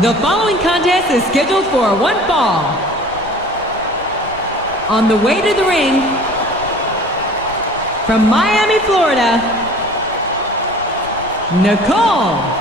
The following contest is scheduled for one fall. On the way to the ring, from Miami, Florida, Nicole.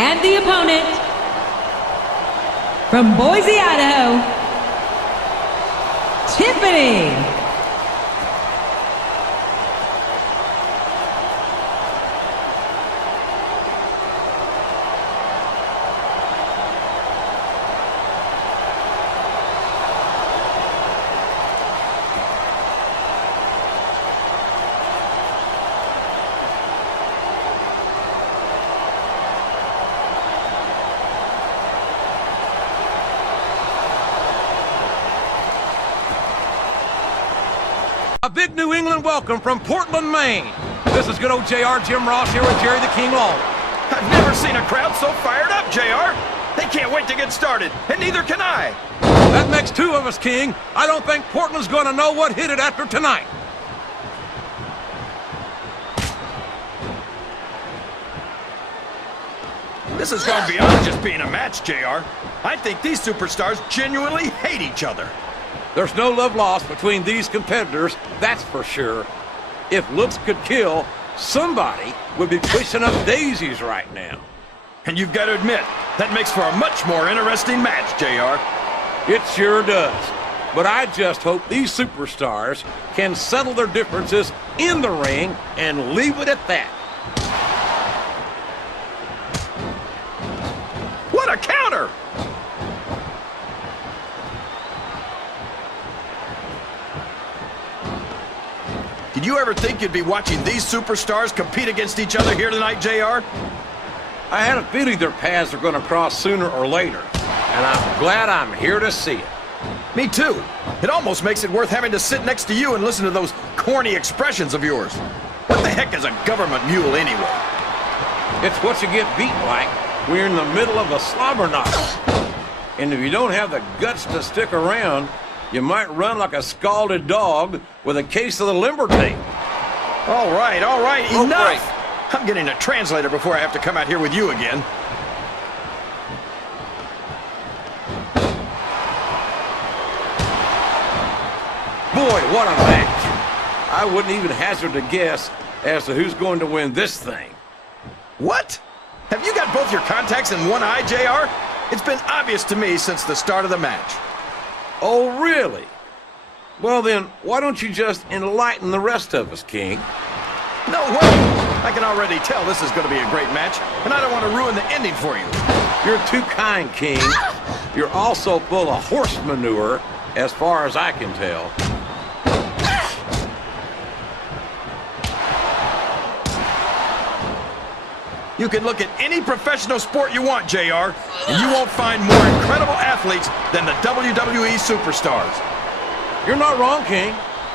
And the opponent, from Boise, Idaho, Tiffany. A big New England welcome from Portland, Maine. This is good old JR Jim Ross here with Jerry the King Lawler. I've never seen a crowd so fired up, JR. They can't wait to get started, and neither can I. That makes two of us, King. I don't think Portland's going to know what hit it after tonight. This has gone beyond just being a match, JR. I think these superstars genuinely hate each other. There's no love lost between these competitors, that's for sure. If looks could kill, somebody would be pushing up daisies right now. And you've got to admit, that makes for a much more interesting match, JR. It sure does. But I just hope these superstars can settle their differences in the ring and leave it at that. What a counter! Did you ever think you'd be watching these superstars compete against each other here tonight, JR? I had a feeling their paths are going to cross sooner or later, and I'm glad I'm here to see it. Me too. It almost makes it worth having to sit next to you and listen to those corny expressions of yours. What the heck is a government mule anyway? It's what you get beaten like when you're in the middle of a slobber knocker. And if you don't have the guts to stick around, you might run like a scalded dog with a case of the limber tape. All right, enough! I'm getting a translator before I have to come out here with you again. Boy, what a match. I wouldn't even hazard a guess as to who's going to win this thing. What? Have you got both your contacts in one eye, JR? It's been obvious to me since the start of the match. Oh, really? Well then, why don't you just enlighten the rest of us, King? No way! I can already tell this is going to be a great match, and I don't want to ruin the ending for you. You're too kind, King. You're also full of horse manure, as far as I can tell. You can look at any professional sport you want, JR, and you won't find more incredible athletes than the WWE superstars. You're not wrong, King.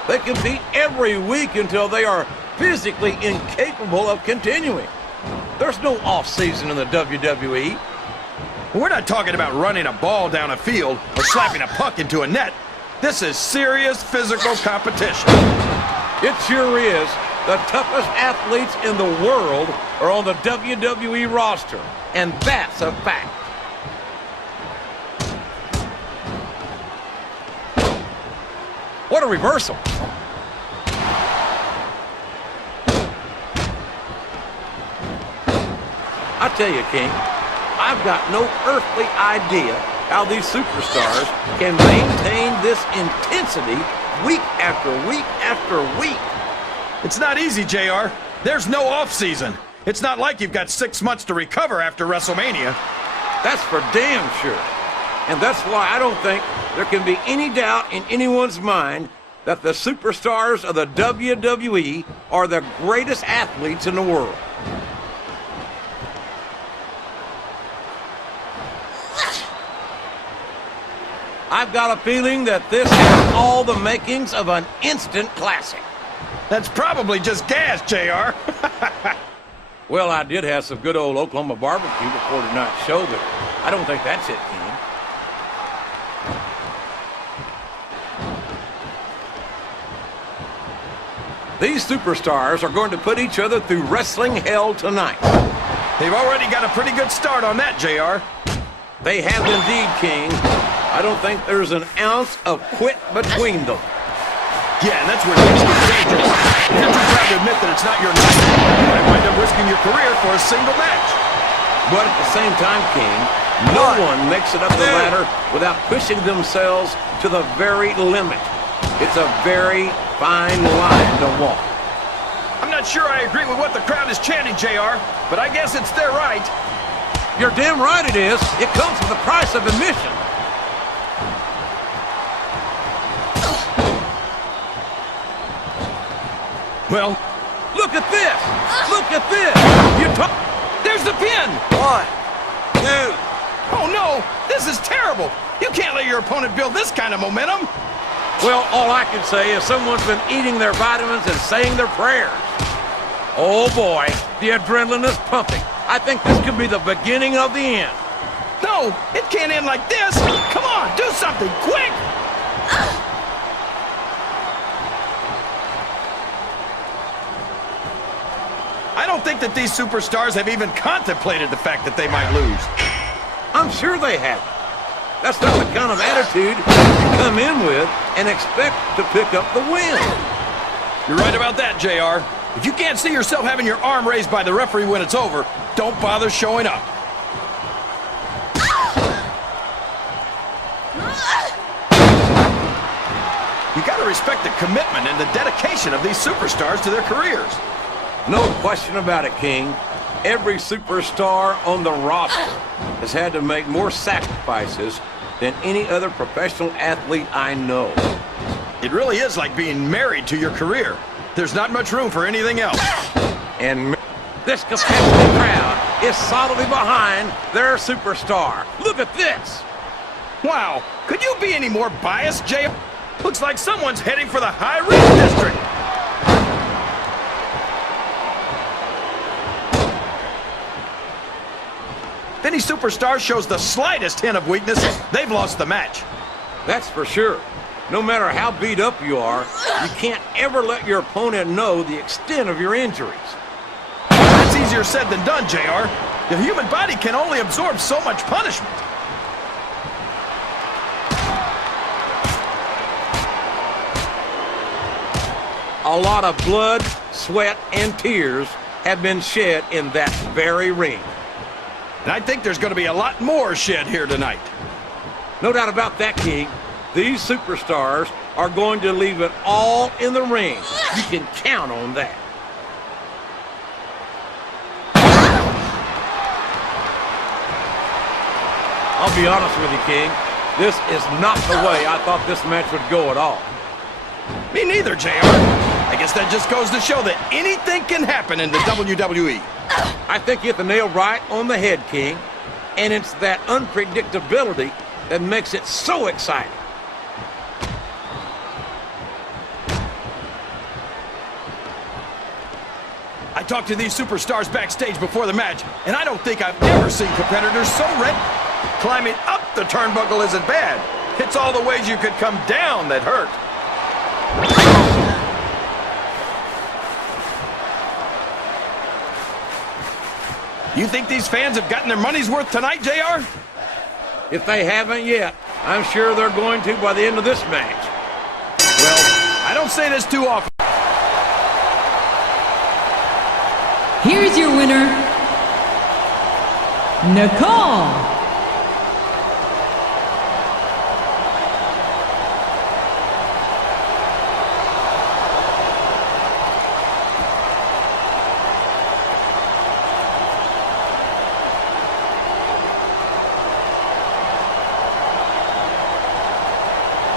They compete every week until they are physically incapable of continuing. There's no off-season in the WWE. We're not talking about running a ball down a field or slapping a puck into a net. This is serious physical competition. It sure is. The toughest athletes in the world are on the WWE roster, and that's a fact. What a reversal. I tell you, King, I've got no earthly idea how these superstars can maintain this intensity week after week after week. It's not easy, JR. There's no off-season. It's not like you've got 6 months to recover after WrestleMania. That's for damn sure. And that's why I don't think there can be any doubt in anyone's mind that the superstars of the WWE are the greatest athletes in the world. I've got a feeling that this has all the makings of an instant classic. That's probably just gas, JR. Well, I did have some good old Oklahoma barbecue before tonight's show, but I don't think that's it, King. These superstars are going to put each other through wrestling hell tonight. They've already got a pretty good start on that, JR. They have indeed, King. I don't think there's an ounce of quit between them. Yeah, and that's where things get dangerous. If you're too proud to admit that it's not your night, you might wind up risking your career for a single match. But at the same time, King, no one makes it up the ladder without pushing themselves to the very limit. It's a very fine line to walk. I'm not sure I agree with what the crowd is chanting, JR, but I guess it's their right. You're damn right it is. It comes with the price of admission. Well, look at this! Look at this! There's the pin! 1, 2. Oh no! This is terrible! You can't let your opponent build this kind of momentum! Well, all I can say is someone's been eating their vitamins and saying their prayers. Oh boy, the adrenaline is pumping. I think this could be the beginning of the end. No, it can't end like this! Come on, do something, quick! I don't think that these superstars have even contemplated the fact that they might lose. I'm sure they haven't. That's not the kind of attitude you come in with and expect to pick up the win. You're right about that, JR. If you can't see yourself having your arm raised by the referee when it's over, don't bother showing up. You gotta respect the commitment and the dedication of these superstars to their careers. No question about it, King. Every superstar on the roster has had to make more sacrifices than any other professional athlete I know. It really is like being married to your career. There's not much room for anything else. And this competitive crowd is solidly behind their superstar. Look at this. Wow, could you be any more biased, JR? Looks like someone's heading for the high-risk district. If any superstar shows the slightest hint of weakness, they've lost the match. That's for sure. No matter how beat up you are, you can't ever let your opponent know the extent of your injuries. That's easier said than done, JR. The human body can only absorb so much punishment. A lot of blood, sweat, and tears have been shed in that very ring. And I think there's going to be a lot more shed here tonight. No doubt about that, King. These superstars are going to leave it all in the ring. You can count on that. I'll be honest with you, King. This is not the way I thought this match would go at all. Me neither, JR. I guess that just goes to show that anything can happen in the WWE. I think you hit the nail right on the head, King. And it's that unpredictability that makes it so exciting. I talked to these superstars backstage before the match, and I don't think I've ever seen competitors so ready. Climbing up the turnbuckle isn't bad. It's all the ways you could come down that hurt. You think these fans have gotten their money's worth tonight, JR? If they haven't yet, I'm sure they're going to by the end of this match. Well, I don't say this too often. Here's your winner, Nicole.